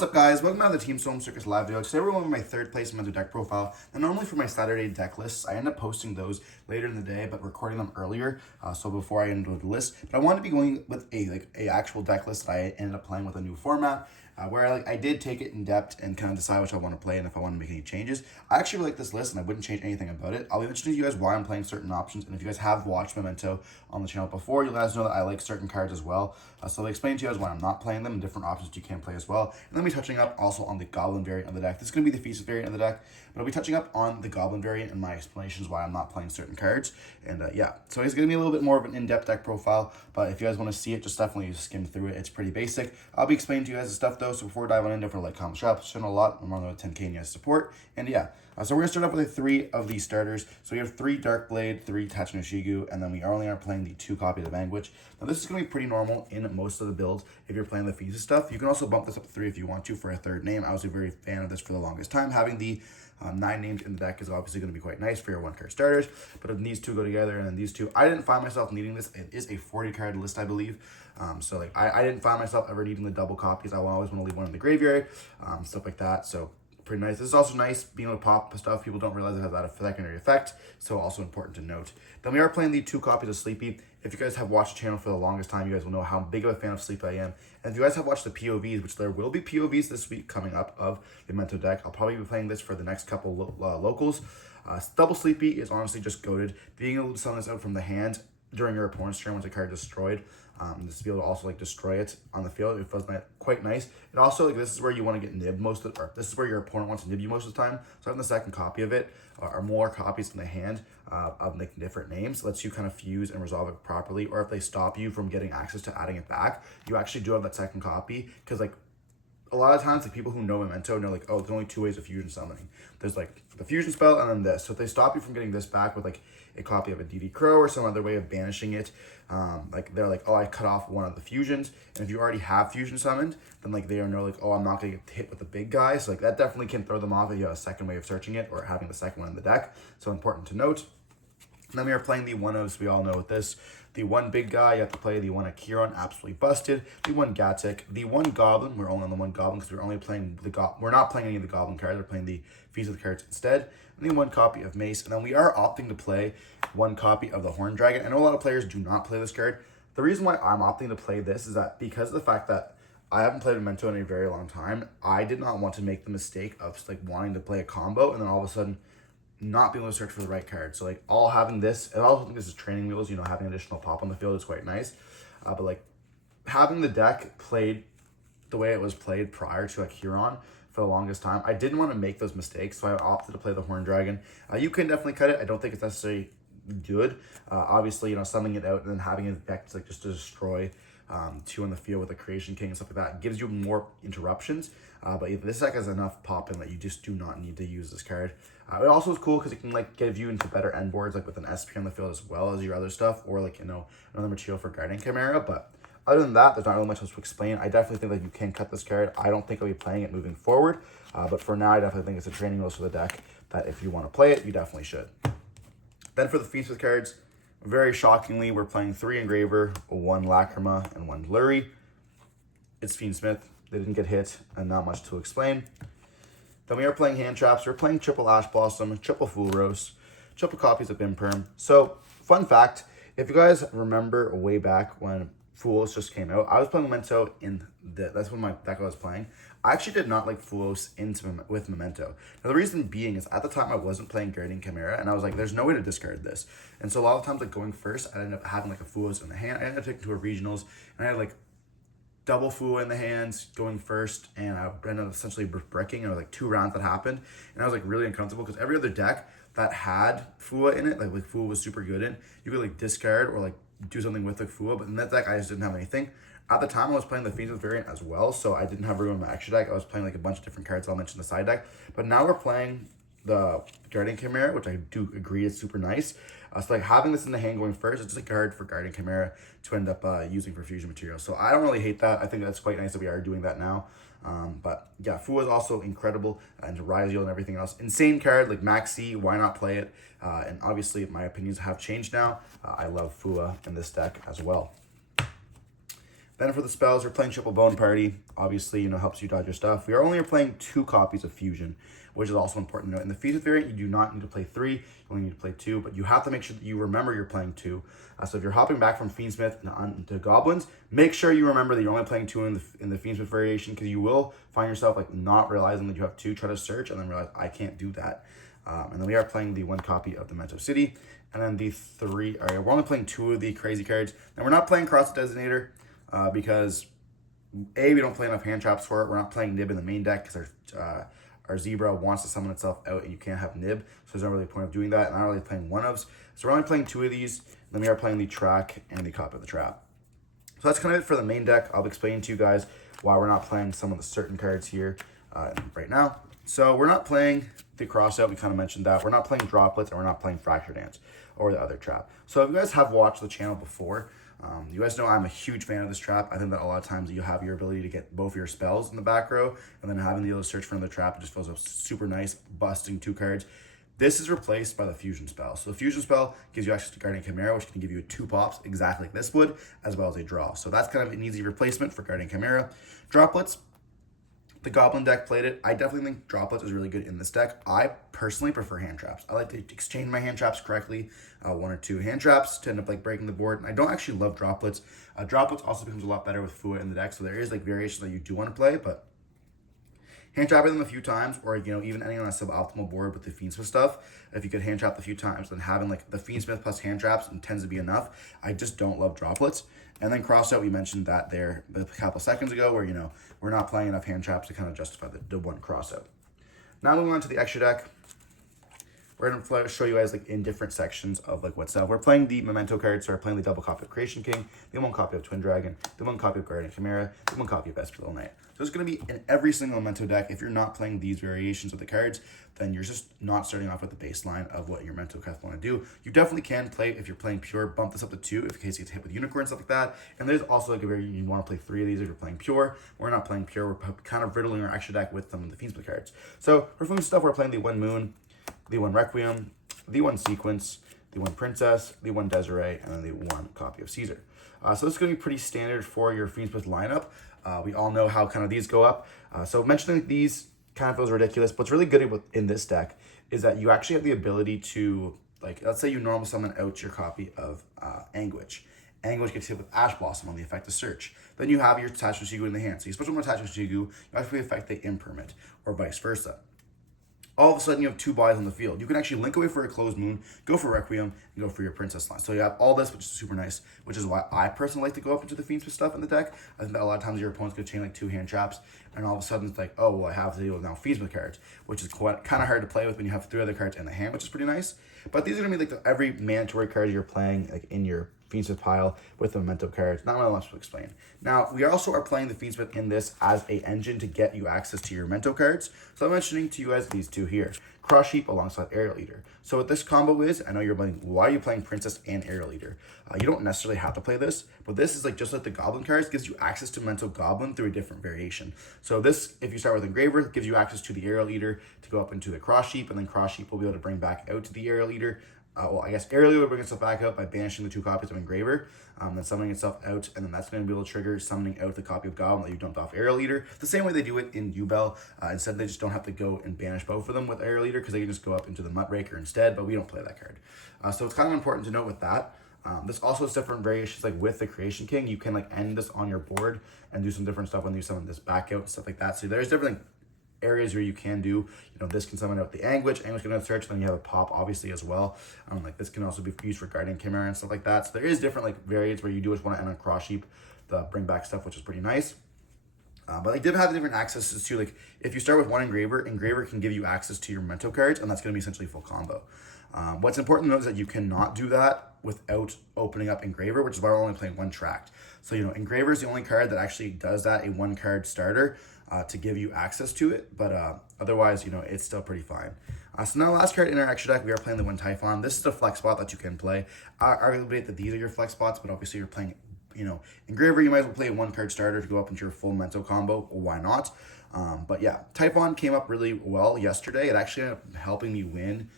What's up guys, welcome to the Team Solemn Circus live video. Today we're going with my third place Memento deck profile. And normally for my Saturday deck lists, I end up posting those later in the day, but recording them earlier, so before I end with the list. But I wanted to be going with a actual deck list that I ended up playing with a new format, where I did take it in depth and kind of decide which I want to play and if I want to make any changes. I actually really like this list and I wouldn't change anything about it. I'll be mentioning to you guys why I'm playing certain options, and if you guys have watched Memento on the channel before, you'll guys know that I like certain cards as well. So I'll explain to you guys why I'm not playing them and different options you can play as well. And then we'll be touching up also on the Goblin variant of the deck. This is going to be the Feast variant of the deck, but I'll be touching up on the Goblin variant and my explanations why I'm not playing certain cards. And yeah, so it's going to be a little bit more of an in-depth deck profile, but if you guys want to see it, just definitely skim through it. It's pretty basic. I'll be explaining to you guys the stuff though, so before diving into like, comment, shop, a lot. I'm on the 10K and you guys support. And yeah, so we're going to start off with three of these starters. So we have 3 Darkblade, 3 Tachinoshigu, and then we only are playing the 2 copies of Vanquish. Now this is going to be pretty normal in most of the builds if you're playing the Feast stuff. You can also bump this up to 3 if you want to for a third name. I was a very fan of this for the longest time. Having the 9 names in the deck is obviously going to be quite nice for your 1-card starters, but if these 2 go together and then these 2, I didn't find myself needing this. It is a 40-card list, I believe. So like I didn't find myself ever needing the double copies. I always want to leave one in the graveyard, stuff like that. So pretty nice. This is also nice being able to pop stuff. People don't realize it has that secondary effect, so also important to note. Then we are playing the 2 copies of Sleepy. If you guys have watched the channel for the longest time, you guys will know how big of a fan of Sleep I am. And if you guys have watched the POVs, which there will be POVs this week coming up of the Memento deck, I'll probably be playing this for the next couple locals. Double Sleepy is honestly just goated. Being able to summon this out from the hand during your opponent's turn once a card is destroyed, just to be able to also destroy it on the field, it feels quite nice. It also this is where you want to get nibbed most of, or this is where your opponent wants to nib you most of the time. So having the second copy of it, or more copies in the hand of different names, lets you kind of fuse and resolve it properly. Or if they stop you from getting access to adding it back, you actually do have that second copy, because a lot of times, people who know Memento know oh, there's only 2 ways of fusion summoning. There's the fusion spell and then this. So if they stop you from getting this back with a copy of a DD Crow or some other way of banishing it, they're oh, I cut off one of the fusions. And if you already have fusion summoned, then they are know oh, I'm not gonna get hit with the big guy. So that definitely can throw them off if you have a second way of searching it or having the second one in the deck. So important to note. And then we are playing the 1 of, so we all know with this. The 1 big guy, you have to play the 1 Akiron, absolutely busted. The 1 Gatic, the 1 Goblin, we're only on the 1 Goblin because we're only playing we're not playing any of the Goblin cards, we're playing the Feast of the cards instead. And the 1 copy of Mace, and then we are opting to play 1 copy of the Horn Dragon. I know a lot of players do not play this card. The reason why I'm opting to play this is that because of the fact that I haven't played Memento in a very long time, I did not want to make the mistake of wanting to play a combo and then all of a sudden not being able to search for the right card. So all having this, and I also think this is training wheels, having additional pop on the field is quite nice. But having the deck played the way it was played prior to Huron for the longest time, I didn't want to make those mistakes, so I opted to play the Horn Dragon. You can definitely cut it. I don't think it's necessarily good. Obviously, summoning it out and then having it deck just to destroy 2 on the field with a Creation King and stuff like that gives you more interruptions. But this deck has enough pop in that you just do not need to use this card. It also is cool because it can give you into better end boards with an SP on the field as well as your other stuff, or another material for Guardian Chimera. But other than that, there's not really much else to explain. I definitely think that you can cut this card. I don't think I'll be playing it moving forward, but for now I definitely think it's a training wheels for the deck that if you want to play it, you definitely should. Then for the Feast with cards, very shockingly, we're playing 3 Engraver, 1 Lacrima, and 1 Lurie. It's Fiendsmith. They didn't get hit, and not much to explain. Then we are playing hand traps. We're playing triple Ash Blossom, triple Fool Rose, triple copies of Imperm. So, fun fact, if you guys remember way back when Fools just came out, I was playing Memento that's when my deck I was playing. I actually did not like Fools with Memento. Now, the reason being is at the time I wasn't playing Guardian Chimera, and I was there's no way to discard this. And so a lot of times, going first, I ended up having a Fools in the hand. I ended up taking to a regionals, and I had double Fua in the hands going first, and I ended up essentially bricking. It was 2 rounds that happened, and I was really uncomfortable because every other deck that had Fua in it, Fua was super good in, you could discard or do something with Fua, but in that deck I just didn't have anything. At the time I was playing the Fiendsmith variant as well, so I didn't have room in my extra deck. I was playing a bunch of different cards I'll mention the side deck, but now we're playing the Guardian Chimera, which I do agree is super nice. So having this in the hand going first, it's just a card for Guardian Chimera to end up using for fusion material. So I don't really hate that. I think that's quite nice that we are doing that now. But yeah, Fua is also incredible, and Rizio and everything else. Insane card, Maxi, why not play it? And obviously my opinions have changed now. I love Fua in this deck as well. Then for the spells, we're playing Triple Bone Party. Obviously, helps you dodge your stuff. We are only playing 2 copies of Fusion, which is also important to note. In the Fiendsmith variant, you do not need to play 3. You only need to play 2, but you have to make sure that you remember you're playing 2. So if you're hopping back from Fiendsmith into Goblins, make sure you remember that you're only playing 2 in the Fiendsmith variation, because you will find yourself like not realizing that you have 2, try to search, and then realize, I can't do that. And then we are playing the 1 copy of the Memento City, and then the 3, all right, we're only playing 2 of the crazy cards. And we're not playing Cross the Designator, because we don't play enough hand traps for it. We're not playing Nib in the main deck because our Zebra wants to summon itself out and you can't have Nib. So there's not really a point of doing that. And I'm not really playing 1-ofs. So we're only playing 2 of these. Then we are playing the Track and the Copy of the Trap. So that's kind of it for the main deck. I'll explain to you guys why we're not playing some of the certain cards here right now. So we're not playing the Crossout. We kind of mentioned that. We're not playing Droplets, and we're not playing Fracture Dance or the other trap. So if you guys have watched the channel before, you guys know I'm a huge fan of this trap. I think that a lot of times you have your ability to get both of your spells in the back row, and then having the able to search for another trap, it just feels super nice, busting 2 cards. This is replaced by the Fusion spell. So the Fusion spell gives you access to Guardian Chimera, which can give you 2 pops, exactly like this would, as well as a draw. So that's kind of an easy replacement for Guardian Chimera. Droplets, the Goblin deck played it. I definitely think Droplets is really good in this deck. I personally prefer hand traps. I like to exchange my hand traps correctly. 1 or 2 hand traps to end up like breaking the board. And I don't actually love Droplets. Droplets also becomes a lot better with Fua in the deck. So there is like variations that you do want to play, but hand trapping them a few times, or even ending on a suboptimal board with the Fiendsmith stuff, if you could hand trap a few times, then having like the Fiendsmith plus hand traps tends to be enough. I just don't love Droplets. And then Crossout, we mentioned that there a couple seconds ago, where we're not playing enough hand traps to kind of justify the 1 Crossout. Now moving on to the extra deck, we're going to show you guys like in different sections of like what stuff. We're playing the Memento cards, so we're playing the double copy of Creation King, the 1 copy of Twin Dragon, the 1 copy of Guardian Chimera, the 1 copy of Bespectral Knight. So it's going to be in every single Memento deck. If you're not playing these variations of the cards, then you're just not starting off with the baseline of what your Memento cards want to do. You definitely can play, if you're playing Pure, bump this up to 2 in case you get hit with Unicorn, stuff like that. And there's also like a variation, you want to play 3 of these if you're playing Pure. We're not playing Pure. We're kind of riddling our extra deck with some of the Fiendsmith cards. So for Fiendsmith stuff, we're playing the 1 Moon, the 1 Requiem, the 1 Sequence, the 1 Princess, the 1 Desiree, and then the 1 copy of Caesar. So this is going to be pretty standard for your Fiendsmith lineup. We all know how kind of these go up. So mentioning these kind of feels ridiculous. What's really good in this deck is that you actually have the ability to, like, let's say you normal summon out your copy of Anguish. Anguish gets hit with Ash Blossom on the effect of Search. Then you have your Attachment Shigu in the hand. So you special one Attachment Shigu, you actually affect the Impermit, or vice versa. All of a sudden you have 2 bodies on the field. You can actually link away for a Closed Moon, go for Requiem, and go for your Princess line. So you have all this, which is super nice, which is why I personally like to go up into the Fiendsmith stuff in the deck. I think that a lot of times your opponent's going to chain like 2 hand traps, and all of a sudden it's like, oh, well, I have to deal with now Fiendsmith cards, which is kind of hard to play with when you have 3 other cards in the hand, which is pretty nice. But these are going to be like every mandatory card you're playing like in your Fiendsmith pile with the Memento cards. Not really much to explain. Now, we also are playing the Fiendsmith in this as a engine to get you access to your Memento cards. So I'm mentioning to you guys these 2 here. Crush Heap alongside Aerial Eater. So what this combo is, I know you're playing, why are you playing Princess and Aerial Eater? You don't necessarily have to play this, but this is like just like the Goblin cards, gives you access to Mental Goblin through a different variation. So this, if you start with Engraver, gives you access to the Aerial Eater to go up into the Cross Sheep, and then Cross Sheep will be able to bring back out to the Aerial Eater. Well, I guess Aerial Eater will bring itself back out by banishing the 2 copies of Engraver, then summoning itself out, and then that's going to be able to trigger summoning out the copy of Goblin that you dumped off Aerial Eater. The same way they do it in DUEL. Instead, they just don't have to go and banish both of them with Aerial Eater, because they can just go up into the Muckraker instead, but we don't play that card. So it's kind of important to note with that. This also has different variations, like with the Creation King, you can like end this on your board and do some different stuff when you summon this back out and stuff like that. So there's different areas where you can do, this can summon out the Anguish can search, then you have a pop obviously as well. Like this can also be used for Guardian Chimera and stuff like that. So there is different like variants where you do just want to end on Cross Sheep, the bring back stuff, which is pretty nice. But I did have different accesses to, like, if you start with 1 Engraver, Engraver can give you access to your Memento cards, and that's going to be essentially full combo. What's important to note is that you cannot do that without opening up Engraver, which is why we're only playing 1 Tract. So, Engraver is the only card that actually does that, a 1 card starter, to give you access to it, but otherwise, it's still pretty fine. So now last card in our extra deck, we are playing the 1 Typhon. This is a flex spot that you can play. Arguably that these are your flex spots, but obviously you're playing, Engraver, you might as well play a 1 card starter to go up into your full Memento combo. Why not? But yeah, Typhon came up really well yesterday. It actually ended up helping me win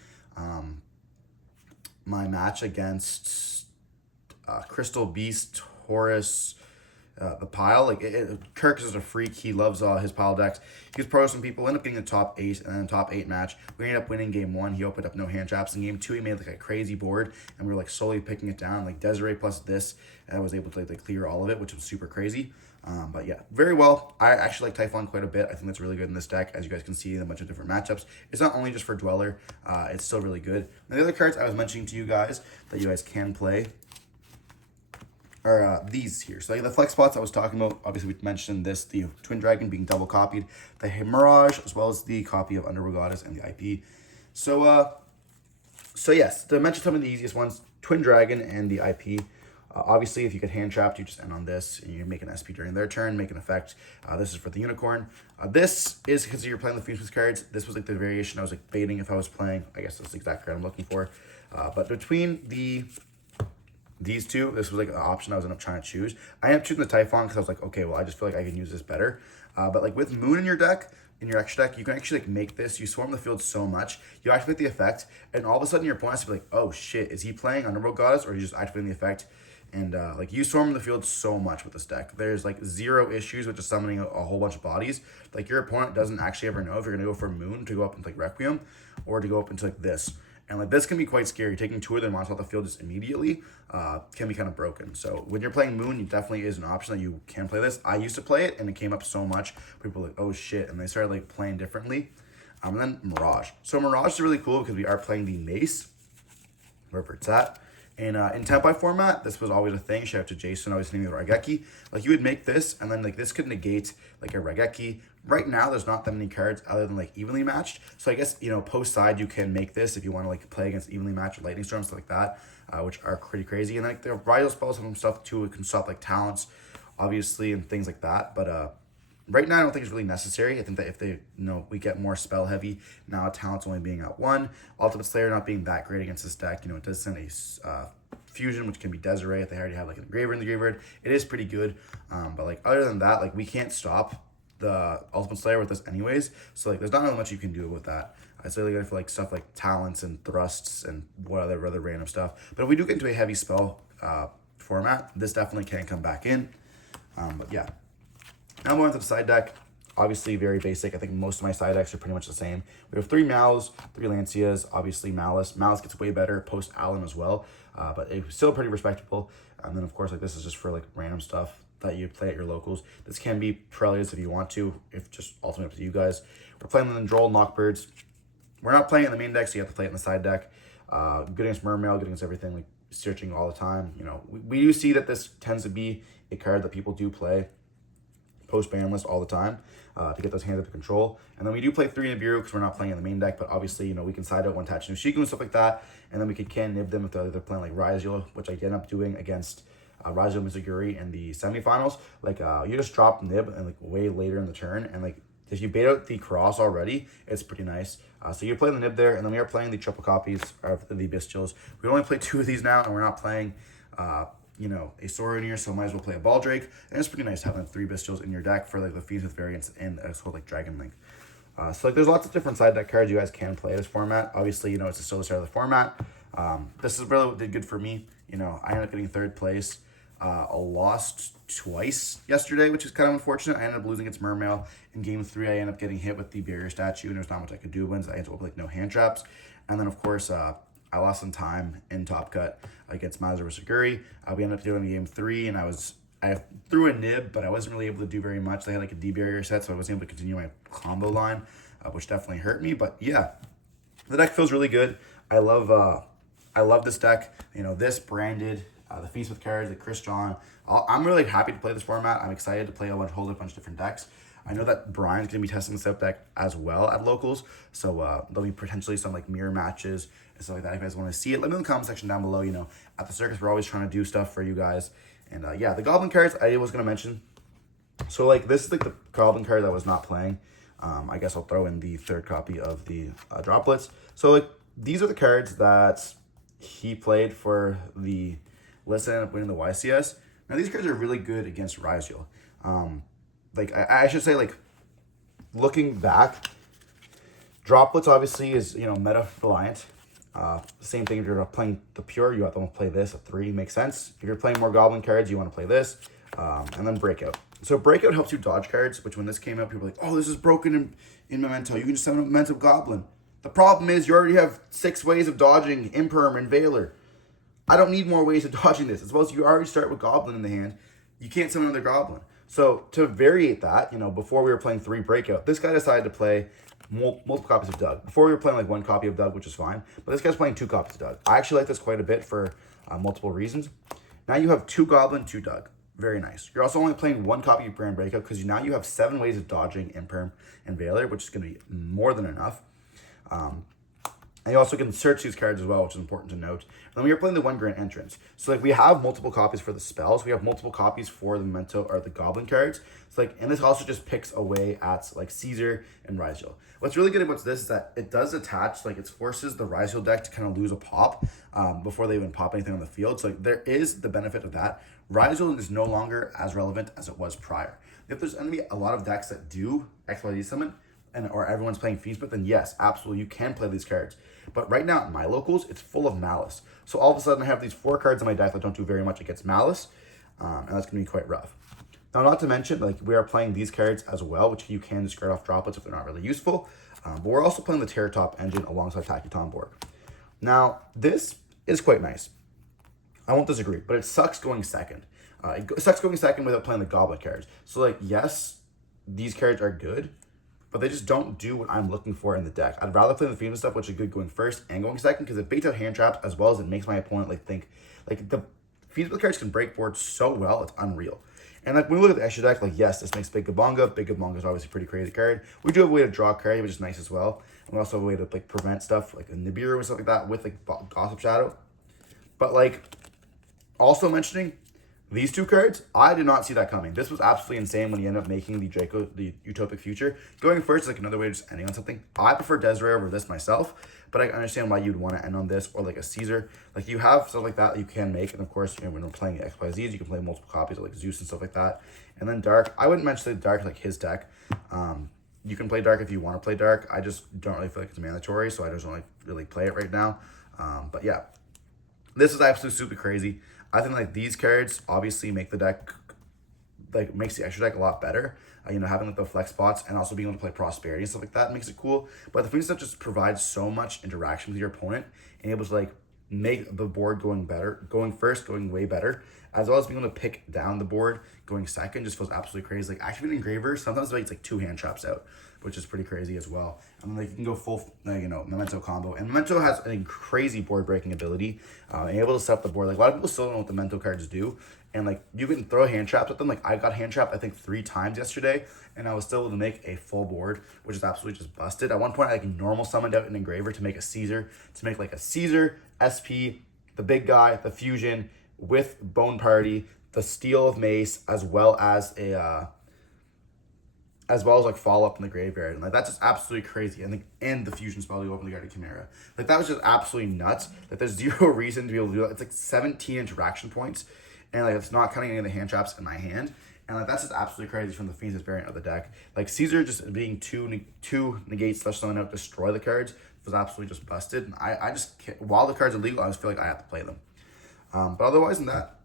my match against Crystal Beast, Horus, the pile. Like Kirk is a freak. He loves his pile decks. He was pro some people, end up getting the top 8 and then top 8 match. We ended up winning game 1. He opened up no hand traps. In game 2, he made like a crazy board, and we were like slowly picking it down, like Desiree plus this, and I was able to like clear all of it, which was super crazy. But yeah, very well. I actually like Typhon quite a bit. I think that's really good in this deck, as you guys can see in a bunch of different matchups. It's not only just for Dweller, it's still really good. And the other cards I was mentioning to you guys that you guys can play are these here. So like the flex spots I was talking about, obviously we mentioned this, the Twin Dragon being double copied, the Mirage, as well as the copy of Underworld Goddess and the IP. So yes, to mention some of the easiest ones, Twin Dragon and the IP. Obviously, if you get hand trapped, you just end on this, and you make an SP during their turn, make an effect. This is for the Unicorn. This is because you're playing the Fiendsmith cards. This was like the variation I was like baiting if I was playing. I guess that's the exact card I'm looking for. But between these two, this was like an option I was end up trying to choose. I ended up choosing the Typhon because I was like, okay, well, I just feel like I can use this better. But like with Moon in your deck, in your extra deck, you can actually like make this. You swarm the field so much, you activate the effect, and all of a sudden your opponent has to be like, oh shit, is he playing Underworld Goddess or is he just activating the effect? And like you swarm the field so much with this deck. There's like 0 issues with just summoning a whole bunch of bodies. Like your opponent doesn't actually ever know if you're gonna go for Moon to go up into like Requiem or to go up into like this. And like this can be quite scary. Taking 2 of their monsters off the field just immediately can be kind of broken. So when you're playing Moon, it definitely is an option that you can play this. I used to play it and it came up so much. People were like, oh shit, and they started like playing differently. And then Mirage. So Mirage is really cool because we are playing the Mace, wherever it's at. And in Tempai format, this was always a thing. Shout out to Jason, always naming the Raigeki. Like you would make this, and then like this could negate like a Raigeki. Right now, there's not that many cards other than like evenly matched. So I guess, you know, post side, you can make this if you want to like play against evenly matched Lightning Storm, stuff like that, which are pretty crazy. And like the Rigel spells and stuff too, it can stop like talents, obviously, and things like that. But right now, I don't think it's really necessary. I think that if they, you know, we get more spell heavy, now talents only being at 1, Ultimate Slayer not being that great against this deck, you know, it does send a fusion, which can be Desiree if they already have like an engraver in the graveyard. It is pretty good. But like other than that, like we can't stop the Ultimate Slayer with this anyways. So like there's not really much you can do with that. It's really good for like stuff like talents and thrusts and what other random stuff. But if we do get into a heavy spell format, this definitely can come back in. But yeah. Now more into the side deck. Obviously very basic. I think most of my side decks are pretty much the same. We have 3 Mals, 3 Lancias, obviously Malice. Malice gets way better post Allen as well, but it's still pretty respectable. And then of course, like this is just for like random stuff that you play at your locals. This can be Preludes if you want to, if just ultimately up to you guys. We're playing the Droll Knockbirds. We're not playing it in the main deck, so you have to play it in the side deck. Good against Mermail, good against everything, like searching all the time. You know, we do see that this tends to be a card that people do play post Banlist all the time to get those hands up to control. And then we do play 3 Nibiru because we're not playing in the main deck, but obviously, you know, we can side out one Tachi no Shiku and stuff like that, and then we can nib them if they're playing like Raizio, which I end up doing against Raizio Mizuguri in the semifinals. Like you just drop nib and like way later in the turn, and like if you bait out the cross already, it's pretty nice. So you're playing the nib there, and then we are playing the triple copies of the Bestials. We only play 2 of these now, and we're not playing you know, a Soronier, so might as well play a Baldrake. And it's pretty nice having 3 Bestials in your deck for like the Fiendsmith variants and as well like Dragon Link. So like there's lots of different side deck cards you guys can play this format. Obviously, you know, it's still the start of the format. This is really what did good for me. You know, I ended up getting 3rd place. I lost twice yesterday, which is kind of unfortunate. I ended up losing against Mermail. In game 3, I ended up getting hit with the barrier statue, and there's not much I could do against. I ended up with like no hand traps. And then of course, I lost some time in Top Cut against Mazur Saguri. We ended up doing game 3, and I threw a nib, but I wasn't really able to do very much. They had like a D-barrier set, so I wasn't able to continue my combo line, which definitely hurt me. But yeah, the deck feels really good. I love this deck. You know, this branded, the Fiendsmith cards, the Chris John. I'm really happy to play this format. I'm excited to play a whole bunch of different decks. I know that Brian's going to be testing this deck as well at locals, so there'll be potentially some like mirror matches and stuff like that. If you guys want to see it, let me know in the comment section down below. You know, at the Circus, we're always trying to do stuff for you guys. And yeah, the Goblin cards I was going to mention. So like this is like the Goblin card that I was not playing. I guess I'll throw in the 3rd copy of the Droplets. So like these are the cards that he played for the list that ended up winning the YCS. Now these cards are really good against Raizio. Like I should say, like looking back, Droplets obviously is, you know, meta reliant. Same thing if you're playing the pure, you have to play this at 3, makes sense. If you're playing more Goblin cards, you want to play this. and then Breakout. So Breakout helps you dodge cards, which when this came out, people were like, oh, this is broken in Memento. You can just summon a Memento Goblin. The problem is you already have 6 ways of dodging Imperm and Veiler. I don't need more ways of dodging this. As well as you already start with Goblin in the hand, you can't summon another Goblin. So to variate that, before we were playing 3 Breakout, this guy decided to play multiple copies of Doug. Before we were playing like 1 copy of Doug, which is fine. But this guy's playing 2 copies of Doug. I actually like this quite a bit for multiple reasons. Now you have 2 Goblin, 2 Doug. Very nice. You're also only playing 1 copy of Brand Breakout because now you have 7 ways of dodging Imperm and Veiler, which is going to be more than enough. And you also can search these cards as well, which is important to note. And then we are playing the 1 Grand Entrance. So like we have multiple copies for the spells. We have multiple copies for the Memento or the Goblin cards. So like, and this also just picks away at like Caesar and Rizal. What's really good about this is that it does attach, like it forces the Rizal deck to kind of lose a pop before they even pop anything on the field. So like, there is the benefit of that. Rizal is no longer as relevant as it was prior. If there's going to be a lot of decks that do XYZ summon, or everyone's playing Fiendsmith, then yes, absolutely, you can play these cards. But right now at my locals, it's full of Malice. So all of a sudden I have these 4 cards in my deck that don't do very much against Malice, and that's going to be quite rough. Now, not to mention, like we are playing these cards as well, which you can discard off droplets if they're not really useful. But we're also playing the Terror Top engine alongside Tacky Tomborg. Now, this is quite nice. I won't disagree, but it sucks going second. It sucks going second without playing the Goblin cards. So like, yes, these cards are good, but they just don't do what I'm looking for in the deck. I'd rather play the Fiendsmith stuff, which is good going first and going second, because it baits out hand traps as well as it makes my opponent like think. Like the Fiendsmith cards can break boards so well, it's unreal. And like when we look at the extra deck, like yes, this makes Big Gabonga. Big Gabonga is obviously a pretty crazy card. We do have a way to draw a card, which is nice as well. And we also have a way to like prevent stuff like a Nibiru and stuff like that with like Gossip Shadow. But like also mentioning these 2 cards, I did not see that coming. This was absolutely insane when you end up making the Draco, the Utopic Future. Going first is like another way of just ending on something. I prefer Desiree over this myself, but I understand why you'd want to end on this or like a Caesar. Like you have stuff like that you can make, and of course, when we're playing XYZs, you can play multiple copies of like Zeus and stuff like that. And then Dark, I wouldn't mention the Dark like his deck. You can play Dark if you want to play Dark. I just don't really feel like it's mandatory, so I just don't like really play it right now. But yeah, this is absolutely super crazy. I think like these cards obviously make the deck, like makes the extra deck a lot better. Having like the flex spots and also being able to play Prosperity and stuff like that makes it cool. But the Fiend stuff just provides so much interaction with your opponent and able to like make the board going better, going first, going way better, as well as being able to pick down the board going second just feels absolutely crazy. Like activating Engraver, sometimes it's like 2 hand traps out, which is pretty crazy as well. And then like you can go full, Memento combo. And Memento has a crazy board breaking ability, and able to set up the board. Like a lot of people still don't know what the Memento cards do. And like you can throw hand traps at them. Like I got hand trapped I think 3 times yesterday, and I was still able to make a full board, which is absolutely just busted. At one point I like normal summoned out an Engraver to make a Caesar, SP, the big guy, the fusion with Bone Party, the Steel of Mace, as well as like follow up in the graveyard. And like that's just absolutely crazy. And the fusion spell to open the Guardian Chimera. Like that was just absolutely nuts. Like there's 0 reason to be able to do that. It's like 17 interaction points. And like it's not cutting any of the hand traps in my hand. And like that's just absolutely crazy from the Fiendsmith variant of the deck. Like Caesar just being two negates slash summon out, destroy the cards was absolutely just busted. And I just can't, while the cards are legal, I just feel like I have to play them. But otherwise than that,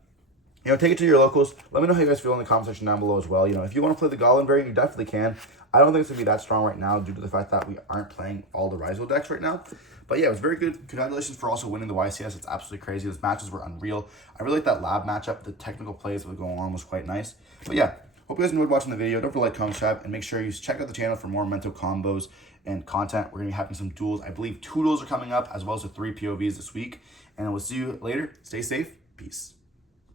take it to your locals. Let me know how you guys feel in the comment section down below as well. If you want to play the Goblin variant, you definitely can. I don't think it's going to be that strong right now due to the fact that we aren't playing all the Rizal decks right now. But yeah, it was very good. Congratulations for also winning the YCS. It's absolutely crazy. Those matches were unreal. I really like that lab matchup. The technical plays that were going on was quite nice. But yeah, hope you guys enjoyed watching the video. Don't forget to like, comment, subscribe, and make sure you check out the channel for more Memento combos and content. We're going to be having some duels. I believe 2 duels are coming up, as well as the 3 POVs this week. And we'll see you later. Stay safe. Peace.